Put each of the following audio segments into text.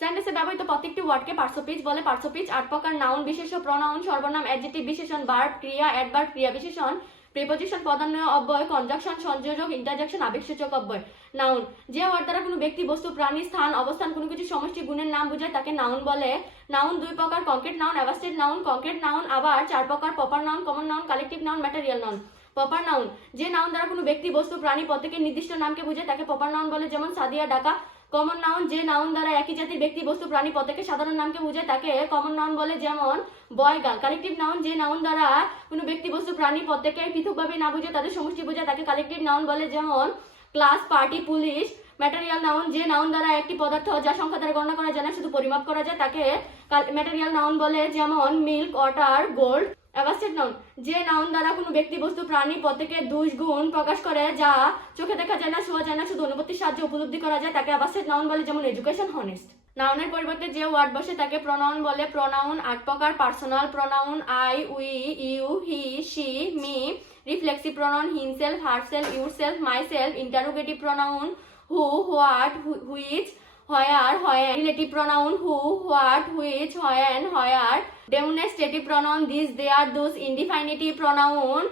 সেন্টেন্সে ব্যবহৃত প্রত্যেকটি ওয়ার্ডকে পার্শ্বপিচ বলে। পার্শ্বপিচ 8 প্রকার: নাউন, বিশেষ্য, প্রনাউন, সর্বনাম, অ্যাডজেক্টিভ, বিশেষণ, ভার্ব, ক্রিয়া, অ্যাডভার্ব, ক্রিয়া বিশেষণ, প্রিপজিশন, পদান্বয়, অব্যয়, কনজাংশন, সংযোজক, ইন্টারজেকশন, আবেগসূচক অব্যয়। নাউন যে ওয়ার্ড দ্বারা কোনো ব্যক্তি, বস্তু, প্রাণী, স্থান, অবস্থান, কোনো কিছু সমষ্টি, গুণের নাম বোঝায় তাকে নাউন বলে। নাউন 2 প্রকার: concrete noun, abstract noun. Concrete noun আবার 4 প্রকার: proper noun, common noun, collective noun, material noun. Proper noun যে নাউন দ্বারা কোনো ব্যক্তি, বস্তু, প্রাণী, প্রত্যেকের নির্দিষ্ট নামকে বোঝায় তাকে প্রপার নাউন বলে, যেমন সাদিয়া, ঢাকা। কমন নাউন যে নাউন দ্বারা একই জাতির ব্যক্তি, বস্তু, প্রাণী, প্রত্যেকের সাধারণ নামকে বোঝায় তাকে কমন নাউন বলে, যেমন বয়, গার্ল। কালেকটিভ নাউন যে নাউন দ্বারা কোনো ব্যক্তি, বস্তু, প্রাণী, প্রত্যেককে পৃথকভাবে না বোঝায় তাদের সমষ্টি বোঝায় তাকে কালেকটিভ নাউন বলে, যেমন class, party, police. Material noun যে নাউন দ্বারা একটি পদার্থ যা সংখ্যা দ্বারা গণনা করা যায় না, শুধু পরিমাপ করা যায়, তাকে ম্যাটেরিয়াল নাউন বলে, যেমন milk, water, gold. Abstract noun যে নাউন দ্বারা কোনো ব্যক্তি, বস্তু, প্রাণী, প্রত্যেকের দুই গুণ প্রকাশ করে যা চোখে দেখা যায় না, শোয়া যায় না, শুধু অনুভূতির সাহায্যে উপলব্ধি করা যায়, তাকে অ্যাবস্ট্রাক্ট নাউন বলে, যেমন এডুকেশন, হনেস্ট। নাউনের পরিবর্তে যে ওয়ার্ড বসে তাকে প্রোনাউন বলে। প্রোনাউন 8 প্রকার: personal pronoun I, we, you, he, she, me. Reflexive pronoun himself, herself, yourself, myself. Interrogative pronoun who, what, which, where, when. Relative pronoun who, what, which, when, where. Demonstrative pronoun this, their, those. Indefinitive pronoun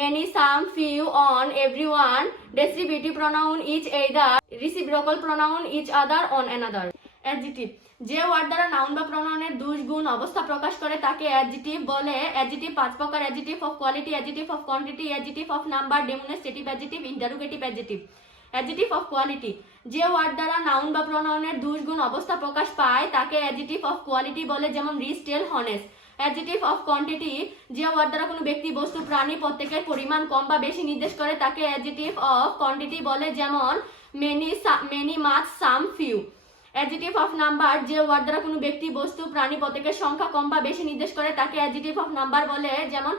many, some, few, on, everyone. Descriptive pronoun each, either. Reciprocal pronoun each other, on another. Adjective যে word দ্বারা noun বা প্রোনাউনের দুই গুণ অবস্থা প্রকাশ করে তাকে adjective বলে। Adjective 5 প্রকার: adjective of quality, adjective of quantity, adjective of number, demonstrative adjective, interrogative adjective. Adjective of quality যে ওয়ার্ড দ্বারা নাউন বা প্রোনাউনের দুই গুণ অবস্থা প্রকাশ পায় তাকে অ্যাডজেক্টিভ অফ কোয়ালিটি বলে, যেমন rich, tall, honest. Adjective of quantity যে ওয়ার্ড দ্বারা কোনো ব্যক্তি, বস্তু, প্রাণী, প্রত্যেকের পরিমাণ কম বা বেশি নির্দেশ করে তাকে অ্যাডজেক্টিভ অফ কোয়ান্টিটি বলে, যেমন many, much, some, few. Adjective of number যে ওয়ার্ড দ্বারা কোনো ব্যক্তি, বস্তু, প্রাণী, প্রত্যেকের সংখ্যা কম বা বেশি নির্দেশ করে তাকে অ্যাডজেক্টিভ অফ নাম্বার বলে, যেমন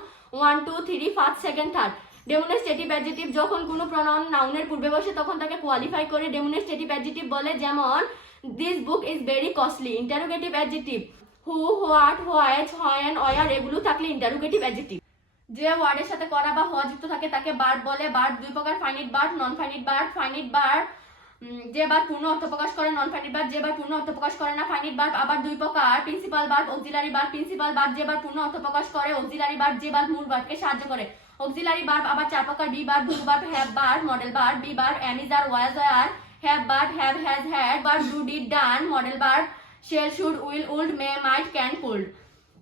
1, 2, 3, 5, 2nd, 3rd। ডেমনস্ট্রেটিভ অ্যাডজেক্টিভ যখন কোনো প্রোনাউন নাউনের পূর্বে বসে তখন তাকে কোয়ালিফাই করে ডেমনস্ট্রেটিভ অ্যাডজেক্টিভ বলে, যেমন this book is very costly. Interrogative adjective who, what, which, when, where এগুলো থাকলে ইন্টারোগেটিভ অ্যাডজেক্টিভ। যে ওয়ার্ডের সাথে করা বা হওয়া যুক্ত থাকে তাকে ভার্ব বলে। ভার্ব 2 প্রকার: finite verb, non finite verb. Finite verb যে ভার্ব পূর্ণ অর্থ প্রকাশ করে, নন ফাইনিট ভার্ব যে ভার্ব পূর্ণ অর্থ প্রকাশ করে না। ফাইনিট ভার্ব আবার 2 প্রকার: principal verb, auxiliary verb. Principal verb যে ভার্ব পূর্ণ অর্থ প্রকাশ করে, অক্সিলারি ভার্ব যে ভার্ব মূল ভার্বকে সাহায্য করে। অক্সিলারি ভার্ব আবার 4 প্রকার: be verb, do verb, have verb, modal verb. Be verb am, is, are, was, are. Have verb have, has, had. Verb do, did, done. Modal verb shall, should, will, would, may, might, can, could.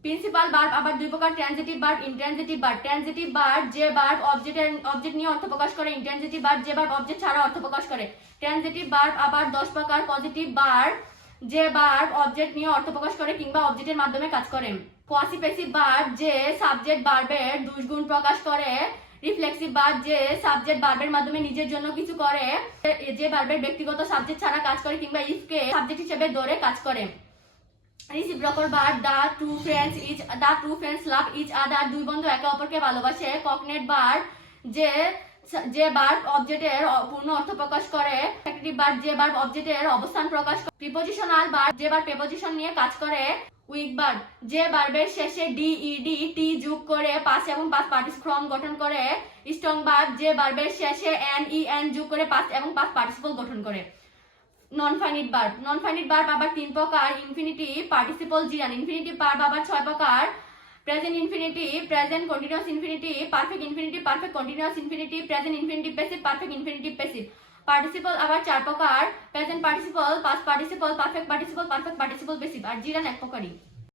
Principal verb আবার 2 প্রকার: transitive verb, intransitive verb. Transitive verb যে verb object নিয়ে অর্থ প্রকাশ করে। Intransitive verb যে verb object ছাড়া অর্থ প্রকাশ করে। ট্রানজিটিভ ভার্ব আবার 10 প্রকার: পজিটিভ ভার্ব যে ভার্ব অবজেক্ট নিয়ে অর্থ প্রকাশ করে কিংবা অবজেক্টের মাধ্যমে কাজ করে। কোয়াসিপ্যাসিভ ভার্ব যে সাবজেক্ট ভার্বের দুই গুণ প্রকাশ করে। রিফ্লেক্সিভ ভার্ব যে সাবজেক্ট ভার্বের মাধ্যমে নিজের জন্য কিছু করে, যে ভার্বের ব্যক্তিগত সাবজেক্ট ছাড়া কাজ করে কিংবা ইফকে সাবজেক্ট হিসেবে ধরে কাজ করে। Reciprocal verb the two friends love each other দুই বন্ধু একে অপরকে ভালোবাসে। কগনেট ভার্ব যে ভার্ব অবজেক্টের পূর্ণ অর্থ প্রকাশ করে। অ্যাক্টিভ ভার্ব যে ভার্ব অবজেক্টের অবস্থান প্রকাশ করে। প্রিপজিশনাল ভার্ব যে ভার্ব প্রিপজিশন নিয়ে কাজ করে। উইক ভার্ব যে ভার্বের শেষে ডি, ইডি, টি যোগ করে পাস্ট এবং পাস্ট পার্টিসিপল ফর্ম গঠন করে। স্ট্রং ভার্ব যে ভার্বের শেষে এন, ই, এন যোগ করে পাস্ট এবং পাস্ট পার্টিসিপল গঠন করে। নন ফাইনিট ভার্ব আবার 3 প্রকার: infinitive, participle, gerund. Infinitive verb আবার 6 প্রকার: present infinitive, present continuous infinitive, perfect infinitive, perfect continuous infinitive, present infinitive passive, perfect infinitive passive. Participle আবার 4 প্রকার: present participle, past participle, perfect participle, perfect participle passive. আর gerund 1 প্রকারই।